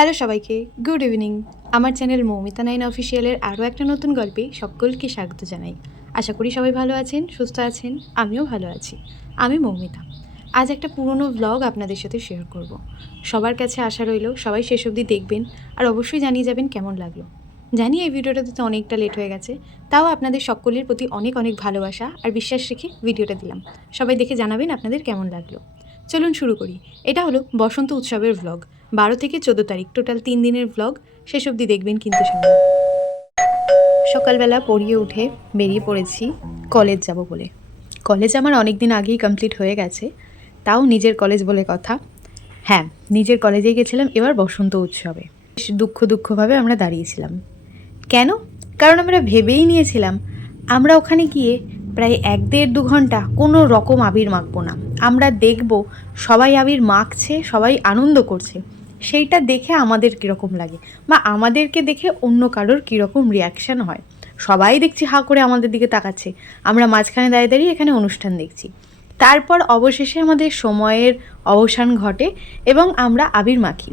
Hello সবাইকে, good evening. আমার channel Moumita nine অফিসিয়ালের আরও একটা নতুন গল্পে সকলকে স্বাগত জানাই। আশা করি সবাই ভালো আছেন, সুস্থ আছেন, আমিও ভালো আছি। আমি মৌমিতা। আজ একটা পুরনো ভ্লগ আপনাদের সাথে শেয়ার করব। সবার কাছে আশা রইল সবাই শেষ অবধি দেখবেন আর অবশ্যই জানিয়ে যাবেন কেমন লাগলো। জানি এই ভিডিওটাতে তো অনেকটা লেট হয়ে গেছে, তাও আপনাদের সকলের প্রতি অনেক অনেক ভালোবাসা আর বিশ্বাস রেখে ভিডিওটা দিলাম। সবাই দেখে জানাবেন আপনাদের কেমন লাগলো। চলুন শুরু করি। এটা হলো বসন্ত উৎসবের ভ্লগ। 12 থেকে 14 তারিখ, টোটাল 3 দিনের ভ্লগ। শেষ অবধি দেখবেন কিন্তু সবাই। সকালবেলা পড়িয়ে উঠে বেরিয়ে পড়েছি কলেজ যাব বলে। কলেজ আমার অনেক দিন আগেই কমপ্লিট হয়ে গেছে, তাও নিজের কলেজ বলে কথা। হ্যাঁ, নিজের কলেজেই গেছিলাম এবার বসন্ত উৎসবে। বেশ দুঃখভাবে আমরা দাঁড়িয়েছিলাম। কেন? কারণ আমরা ভেবেই নিয়েছিলাম আমরা ওখানে গিয়ে প্রায় 1-1.5-2 ঘন্টা কোনো রকম আবির মাখবো না। আমরা দেখব সবাই আবির মাখছে, সবাই আনন্দ করছে, সেইটা দেখে আমাদের কীরকম লাগে বা আমাদেরকে দেখে অন্য কারোর কীরকম রিয়াকশান হয়। সবাই দেখছি হাঁ করে আমাদের দিকে তাকাচ্ছে, আমরা মাঝখানে দাঁড়িয়ে দাঁড়িয়ে এখানে অনুষ্ঠান দেখছি। তারপর অবশেষে আমাদের সময়ের অবসান ঘটে এবং আমরা আবির মাখি।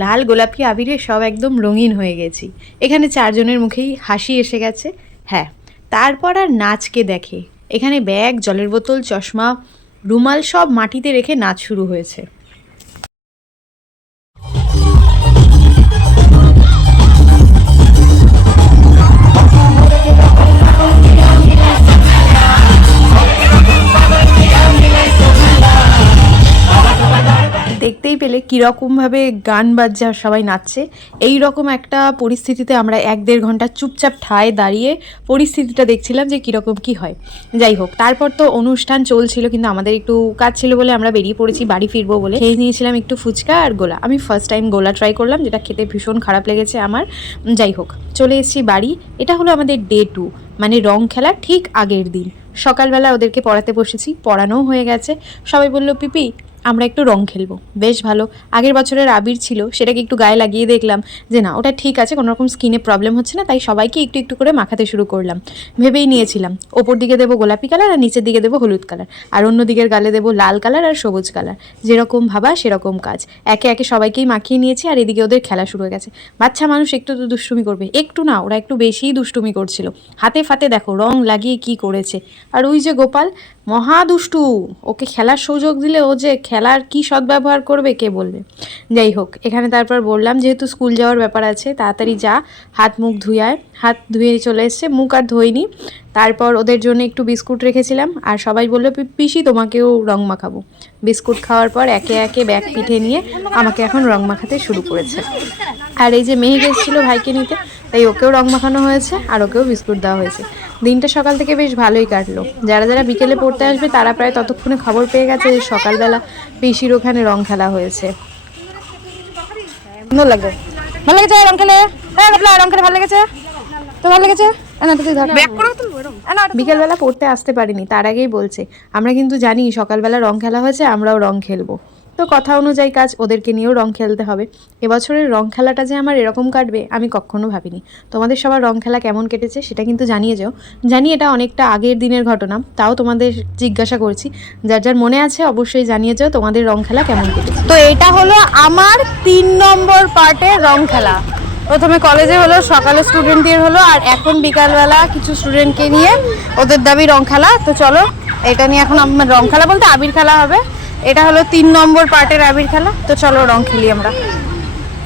লাল গোলাপি আবিরে সব একদম রঙিন হয়ে গেছি। এখানে 4 জনের মুখেই হাসি এসে গেছে। হ্যাঁ, তারপর আর নাচকে দেখে। এখানে ব্যাগ, জলের বোতল, চশমা, রুমাল সব মাটিতে রেখে নাচ শুরু হয়েছে। দেখতেই পেলে কীরকমভাবে গান বাজছে আর সবাই নাচছে। এই রকম একটা পরিস্থিতিতে আমরা 1-1.5 ঘন্টা চুপচাপ ঠায় দাঁড়িয়ে পরিস্থিতিটা দেখছিলাম যে কীরকম কী হয়। যাই হোক, তারপর তো অনুষ্ঠান চলছিল, কিন্তু আমাদের একটু কাজ ছিল বলে আমরা বেরিয়ে পড়েছি বাড়ি ফিরবো বলে। খেয়ে নিয়েছিলাম একটু ফুচকা আর গোলা। আমি ফার্স্ট টাইম গোলা ট্রাই করলাম, যেটা খেতে ভীষণ খারাপ লেগেছে আমার। যাই হোক, চলে এসেছি বাড়ি। এটা হলো আমাদের ডে 2, মানে রং খেলার ঠিক আগের দিন। সকালবেলা ওদেরকে পড়াতে বসেছি, পড়ানোও হয়ে গেছে। সবাই বলল, পিপি আমরা একটু রং খেলবো। বেশ ভালো, আগের বছরের আবির ছিল, সেটাকে একটু গায়ে লাগিয়ে দেখলাম যে না, ওটা ঠিক আছে, কোনো রকম স্কিনে প্রবলেম হচ্ছে না, তাই সবাইকে একটু একটু করে মাখাতে শুরু করলাম। ভেবেই নিয়েছিলাম ওপর দিকে দেবো গোলাপি কালার আর নিচের দিকে দেবো হলুদ কালার, আর অন্য দিকের গালে দেবো লাল কালার আর সবুজ কালার। যেরকম ভাবা সেরকম কাজ। একে একে সবাইকেই মাখিয়ে নিয়েছি, আর এদিকে ওদের খেলা শুরু হয়ে গেছে। বাচ্চা মানুষ একটু তো দুষ্টুমি করবে, একটু না, ওরা একটু বেশিই দুষ্টুমি করছিল। হাতে ফাতে দেখো রং লাগিয়ে কি করেছে। আর ওই যে গোপাল, মহা দুষ্টু, ওকে খেলার সুযোগ দিলে ও যে খেলার কি সদ্ব্যবহার করবে কে বলবে। যাই হোক, এখানে তারপর বললাম যেহেতু স্কুল যাওয়ার ব্যাপার আছে, তাড়াতাড়ি যা, হাত মুখ ধুয়ে আয়। হাত ধুয়ে চলে এসছে, মুখ আর ধোয়নি। তারপর ওদের জন্য একটু বিস্কুট রেখেছিলাম, আর সবাই বললো পিসি তোমাকেও রং মাখাবো। বিস্কুট খাওয়ার পর একে একে ব্যাগ পিঠে নিয়ে আমাকে এখন রং মাখাতে শুরু করেছে। আর এই যে মেহেক এসেছিলো ভাইকে নিতে, তাই ওকেও রং মাখানো হয়েছে আর ওকেও বিস্কুট দেওয়া হয়েছে। দিনটা সকাল থেকে বেশ ভালোই কাটলো। যারা যারা বিকেলে পড়তে আসবে তারা প্রায় ততক্ষণে খবর পেয়ে গেছে যে সকালবেলা পিসির ওখানে রং খেলা হয়েছে। সুন্দর লাগবে, ভালো লেগেছে রং খেলে? হ্যাঁ, রং খেলে ভালো লেগেছে তো? ভালো লেগেছে। বিকেলবেলা পড়তে আসতে পারিনি, তার আগেই বলছে আমরা কিন্তু জানি সকালবেলা রং খেলা হয়েছে, আমরাও রং খেলবো। তো কথা অনুযায়ী কাজ, ওদেরকে নিয়েও রং খেলতে হবে। এবছরের রং খেলাটা যে আমার এরকম কাটবে আমি কখনো ভাবিনি। তোমাদের সবার রং খেলা কেমন কেটেছে সেটা কিন্তু জানিয়ে যাও। জানি এটা অনেকটা আগের দিনের ঘটনা, তাও তোমাদের জিজ্ঞাসা করছি। যার যার মনে আছে অবশ্যই জানিয়ে যাও তোমাদের রং খেলা কেমন কেটেছে। তো এটা হলো আমার 3 নম্বর পার্টের রং খেলা। প্রথমে কলেজে হলো, সকালে স্টুডেন্টদের হলো, আর এখন বিকালবেলা কিছু স্টুডেন্টকে নিয়ে ওদের দাবি রং খেলা। তো চলো, এটা নিয়ে এখন আমার রং খেলা বলতে আবির খেলা হবে। এটা হলো 3 নম্বর পার্টের আবির খেলা। তো চলো রং খেলি আমরা।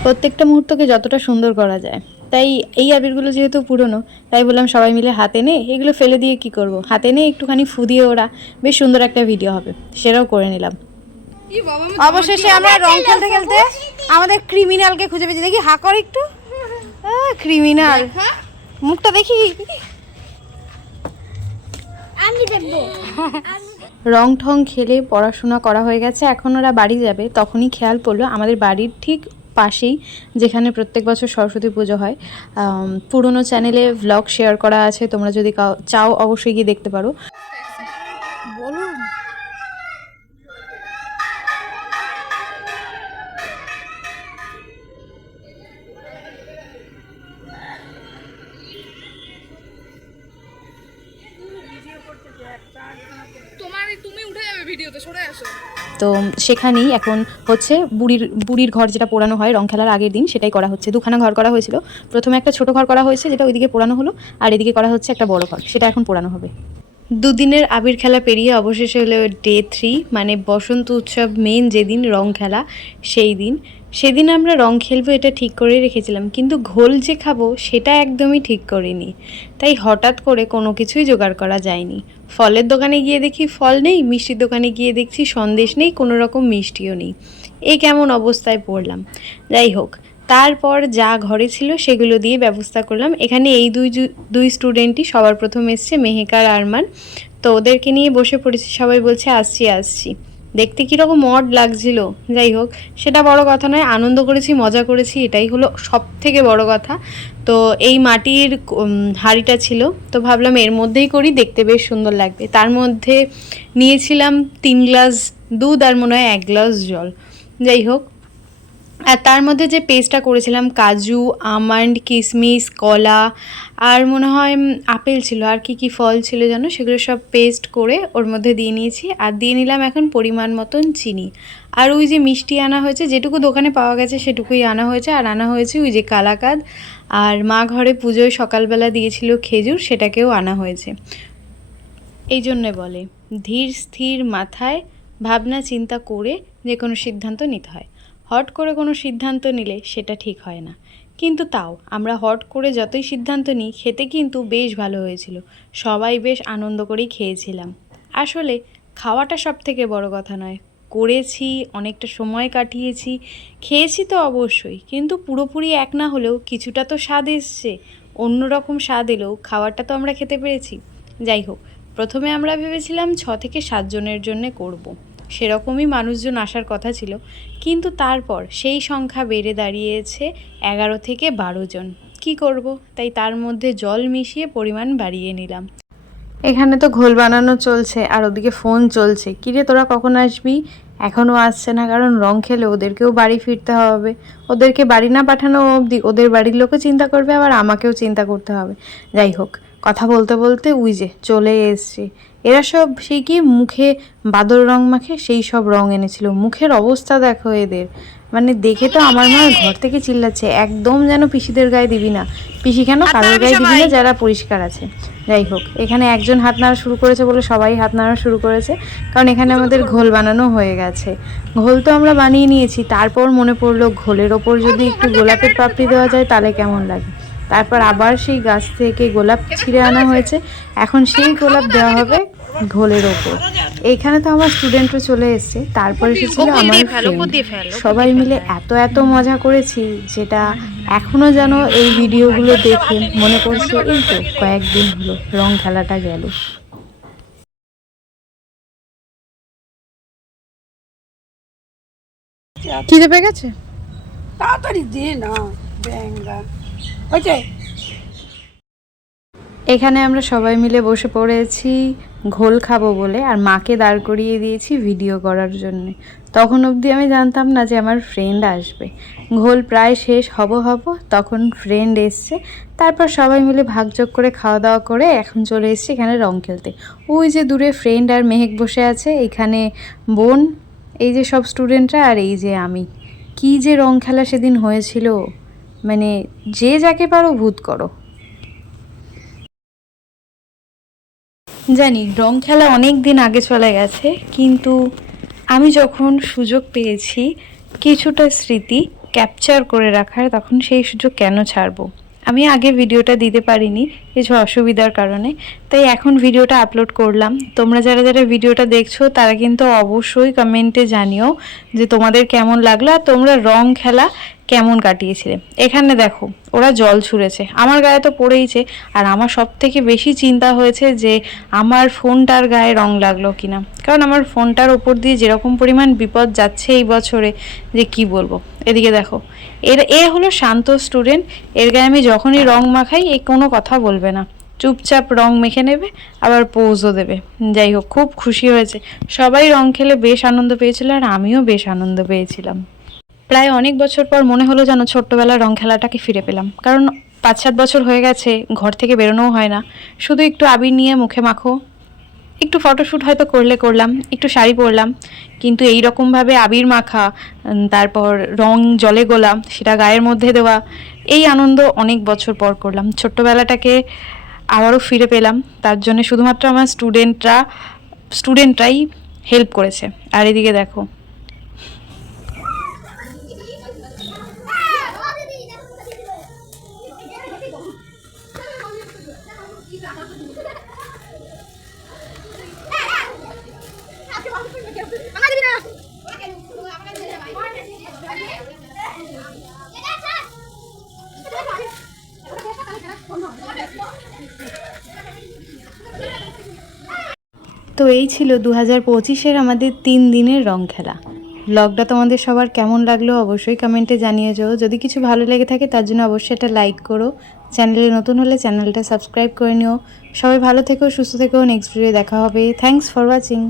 প্রত্যেকটা মুহূর্তকে যতটা সুন্দর করা যায়, তাই এই আবিরগুলো যেহেতু পুরনো, তাই বললাম সবাই মিলে হাতে নে, এগুলো ফেলে দিয়ে কি করব, হাতে নে একটুখানি ফু দিয়ে ওরা, বেশ সুন্দর একটা ভিডিও হবে, সেটাও করে নিলাম। অবশেষে আমরা রং খেলতে খেলতে আমাদের ক্রিমিনালকে খুঁজে পেয়েছি। দেখি হা কর একটু, ক্রিমিনাল মুখটা দেখি। আমি দেখব। রং ঠং খেলে পড়াশোনা করা হয়ে গেছে, এখন ওরা বাড়ি যাবে। তখনই খেয়াল পড়লো আমাদের বাড়ির ঠিক পাশেই, যেখানে প্রত্যেক বছর সরস্বতী পুজো হয়, পুরনো চ্যানেলে ভ্লগ শেয়ার করা আছে, তোমরা যদি চাও অবশ্যই গিয়ে দেখতে পারো। বলুন। তুমি উঠে যাবে ভিডিওতে, সরে আসো। তো সেখানেই এখন হচ্ছে বুড়ির ঘর যেটা পোড়ানো হয় রং খেলার আগের দিন, সেটাই করা হচ্ছে। দুখানা ঘর করা হয়েছিল, প্রথমে একটা ছোট ঘর করা হয়েছে যেটা ওইদিকে পোড়ানো হলো, আর এদিকে করা হচ্ছে একটা বড় ঘর, সেটা এখন পোড়ানো হবে। দুদিনের আবির খেলা পেরিয়ে অবশেষে হলো ডে 3, মানে বসন্ত উৎসব মেন যেদিন রং খেলা সেই দিন। সেদিন আমরা রং খেলবো এটা ঠিক করে রেখেছিলাম, কিন্তু ঘোল যে খাবো সেটা একদমই ঠিক করিনি। তাই হঠাৎ করে কোনো কিছুই জোগাড় করা যায়নি। ফলের দোকানে গিয়ে দেখি ফল নেই, মিষ্টির দোকানে গিয়ে দেখছি সন্দেশ নেই, কোনো রকম মিষ্টিও নেই। এই কেমন অবস্থায় পড়লাম। যাই হোক, তারপর যা ঘরে ছিল সেগুলো দিয়ে ব্যবস্থা করলাম। এখানে এই দুই স্টুডেন্টই সবার প্রথম এসছে, মেহেক আর আরমান। তো ওদেরকে নিয়ে বসে পড়েছি, সবাই বলছে আসছি আসছি। দেখতে কীরকম মড লাগছিল। যাই হোক, সেটা বড় কথা নয়, আনন্দ করেছি, মজা করেছি, এটাই হলো সব থেকে বড় কথা। তো এই মাটির হাঁড়িটা ছিল, তো ভাবলাম এর মধ্যেই করি, দেখতে বেশ সুন্দর লাগবে। তার মধ্যে নিয়েছিলাম 3 গ্লাস দুধ আর মনে হয় 1 গ্লাস জল। যাই হোক, আর তার মধ্যে যে পেস্টটা করেছিলাম, কাজু, আমন্ড, কিশমিশ, কলা আর মনে হয় আপেল ছিল, আর কি কি ফল ছিল যেন, সেগুলো সব পেস্ট করে ওর মধ্যে দিয়ে নিয়েছি। আর দিয়ে নিলাম এখন পরিমাণ মতন চিনি। আর ওই যে মিষ্টি আনা হয়েছে, যেটুকু দোকানে পাওয়া গেছে সেটুকুই আনা হয়েছে। আর আনা হয়েছে ওই যে কালাকাঁদ, আর মা ঘরে পুজোয় সকালবেলা দিয়েছিল খেজুর, সেটাকেও আনা হয়েছে। এই জন্যে বলে ধীর স্থির মাথায় ভাবনা চিন্তা করে যে কোনো সিদ্ধান্ত নিতে হয়। হট করে কোনো সিদ্ধান্ত নিলে সেটা ঠিক হয় না। কিন্তু তাও আমরা হট করে যতই সিদ্ধান্ত নিই, খেতে কিন্তু বেশ ভালো হয়েছিল। সবাই বেশ আনন্দ করেই খেয়েছিলাম। আসলে খাওয়াটা সব থেকে বড় কথা নয়, করেছি, অনেকটা সময় কাটিয়েছি, খেয়েছি তো অবশ্যই, কিন্তু পুরোপুরি এক না হলেও কিছুটা তো স্বাদ এসছে। অন্যরকম স্বাদ এলেও খাওয়াটা তো আমরা খেতে পেরেছি। যাই হোক, প্রথমে আমরা ভেবেছিলাম 6 থেকে 7 জনের জন্যে করব। সেরকমই মানুষজন আসার কথা ছিল, কিন্তু তারপর সেই সংখ্যা বেড়ে দাঁড়িয়েছে 11 থেকে 12 জন। কি করব, তাই তার মধ্যে জল মিশিয়ে পরিমাণ বাড়িয়ে নিলাম। এখানে তো ঘোল বানানো চলছে আর ওদিকে ফোন চলছে, কিরে তোরা কখন আসবি? এখনও আসছে না, কারণ রং খেলে ওদেরকেও বাড়ি ফিরতে হবে। ওদেরকে বাড়ি না পাঠানো অবধি ওদের বাড়ির লোকও চিন্তা করবে, আবার আমাকেও চিন্তা করতে হবে। যাই হোক, কথা বলতে বলতে উই যে চলে এসছে। এরা সব সেই কি মুখে বাদর রং মাখে সেই সব রং এনেছিল। মুখের অবস্থা দেখো এদের, মানে দেখে তো আমার মা ঘর থেকে চিল্লাচ্ছে, একদম যেন পিসিদের গায়ে দিবি না। পিসি কেন, কারোর গায়ে দিবি না যারা পরিষ্কার আছে। যাই হোক, এখানে একজন হাত নাড়া শুরু করেছে বলে সবাই হাত নাড়া শুরু করেছে, কারণ এখানে আমাদের ঘোল বানানো হয়ে গেছে। ঘোল তো আমরা বানিয়ে নিয়েছি, তারপর মনে পড়লো ঘোলের ওপর যদি একটু গোলাপের পাপড়ি দেওয়া যায় তাহলে কেমন লাগে। তারপর আবার সেই গাছ থেকে গোলাপ ছিঁড়ে আনা হয়েছে, এখন সেই গোলাপ দেওয়া হবে ঘোলের ওপর। এইখানে তো আমার স্টুডেন্টরা চলে এসছে, তারপর এসেছিল আমার ফ্রেন্ড। সবাই মিলে এত এত মজা করেছি, যেটা এখনও যেন এই ভিডিওগুলো দেখে মনে পড়ছে, এই তো কয়েকদিন হলো রং খেলাটা গেল। খিদে পেয়ে গেছে, তাড়াতাড়ি দে না ব্যাঙ্গা হয়েছে। এখানে আমরা সবাই মিলে বসে পড়েছি ঘোল খাবো বলে, আর মাকে দাঁড় করিয়ে দিয়েছি ভিডিও করার জন্য। তখন অবধি আমি জানতাম না যে আমার ফ্রেন্ড আসবে। ঘোল প্রায় শেষ হব তখন ফ্রেন্ড এসছে। তারপর সবাই মিলে ভাগযোগ করে খাওয়া দাওয়া করে এখন চলে এসেছি এখানে রং খেলতে। ওই যে দূরে ফ্রেন্ড আর মেহেক বসে আছে, এখানে বোন, এই যে সব স্টুডেন্টরা, আর এই যে আমি। কি যে রং খেলা সেদিন হয়েছিল, মানে যে যাকে পারো ভূত করো। জানি রং খেলা অনেক দিন আগে চলে গেছে, কিন্তু আমি যখন সুযোগ পেয়েছি কিছুটা স্মৃতি ক্যাপচার করে রাখার, তখন সেই সুযোগ কেন ছাড়বো। আমি আগে ভিডিওটা দিতে পারিনি কিছু অসুবিধার কারণে, তাই এখন ভিডিওটা আপলোড করলাম। তোমরা যারা যারা ভিডিওটা দেখছো তারা কিন্তু অবশ্যই কমেন্টে জানিও যে তোমাদের কেমন লাগলো, আর তোমরা রং খেলা কেমন কাটিয়েছিলে। এখানে দেখো ওরা জল ছুঁড়েছে, আমার গায়ে তো পড়েইছে, আর আমার সব থেকে বেশি চিন্তা হয়েছে যে আমার ফোনটার গায়ে রং লাগলো কিনা, কারণ আমার ফোনটার ওপর দিয়ে যেরকম পরিমাণ বিপদ যাচ্ছে এই বছরে যে কি বলবো। এদিকে দেখো, এ হলো শান্ত স্টুডেন্ট, এর গায়ে আমি যখনই রং মাখাই এই কোনো কথা বলবে না, চুপচাপ রং মেখে নেবে, আবার পোজও দেবে। যাই হোক, খুব খুশি হয়েছে, সবাই রং খেলে বেশ আনন্দ পেয়েছিল, আর আমিও বেশ আনন্দ পেয়েছিলাম। প্রায় অনেক বছর পর মনে হলো যেন ছোট্টবেলার রং খেলাটাকে ফিরে পেলাম, কারণ 5-7 বছর হয়ে গেছে ঘর থেকে বেরোনোও হয় না, শুধু একটু আবির নিয়ে মুখে মাখো, একটু ফটোশ্যুট হয়তো করলাম, একটু শাড়ি পরলাম, কিন্তু এই রকমভাবে আবির মাখা, তারপর রং জলে গোলা, সেটা গায়ের মধ্যে দেওয়া, এই আনন্দ অনেক বছর পর করলাম। ছোট্টবেলাটাকে আবারও ফিরে পেলাম, তার জন্য শুধুমাত্র আমার স্টুডেন্টরাই হেল্প করেছে। আর এদিকে দেখো, তো এই ছিল 2025-এর আমাদের 3 দিনের রং খেলা। ব্লগটা তোমাদের সবার কেমন লাগলো অবশ্যই কমেন্টে জানিয়ে যাও। যদি কিছু ভালো লেগে থাকে তার জন্য অবশ্যই একটা লাইক করো। চ্যানেলে নতুন হলে চ্যানেলটা সাবস্ক্রাইব করে নিও। সবাই ভালো থেকো, সুস্থ থেকো। নেক্সট ভিডিও দেখা হবে। Thanks for watching.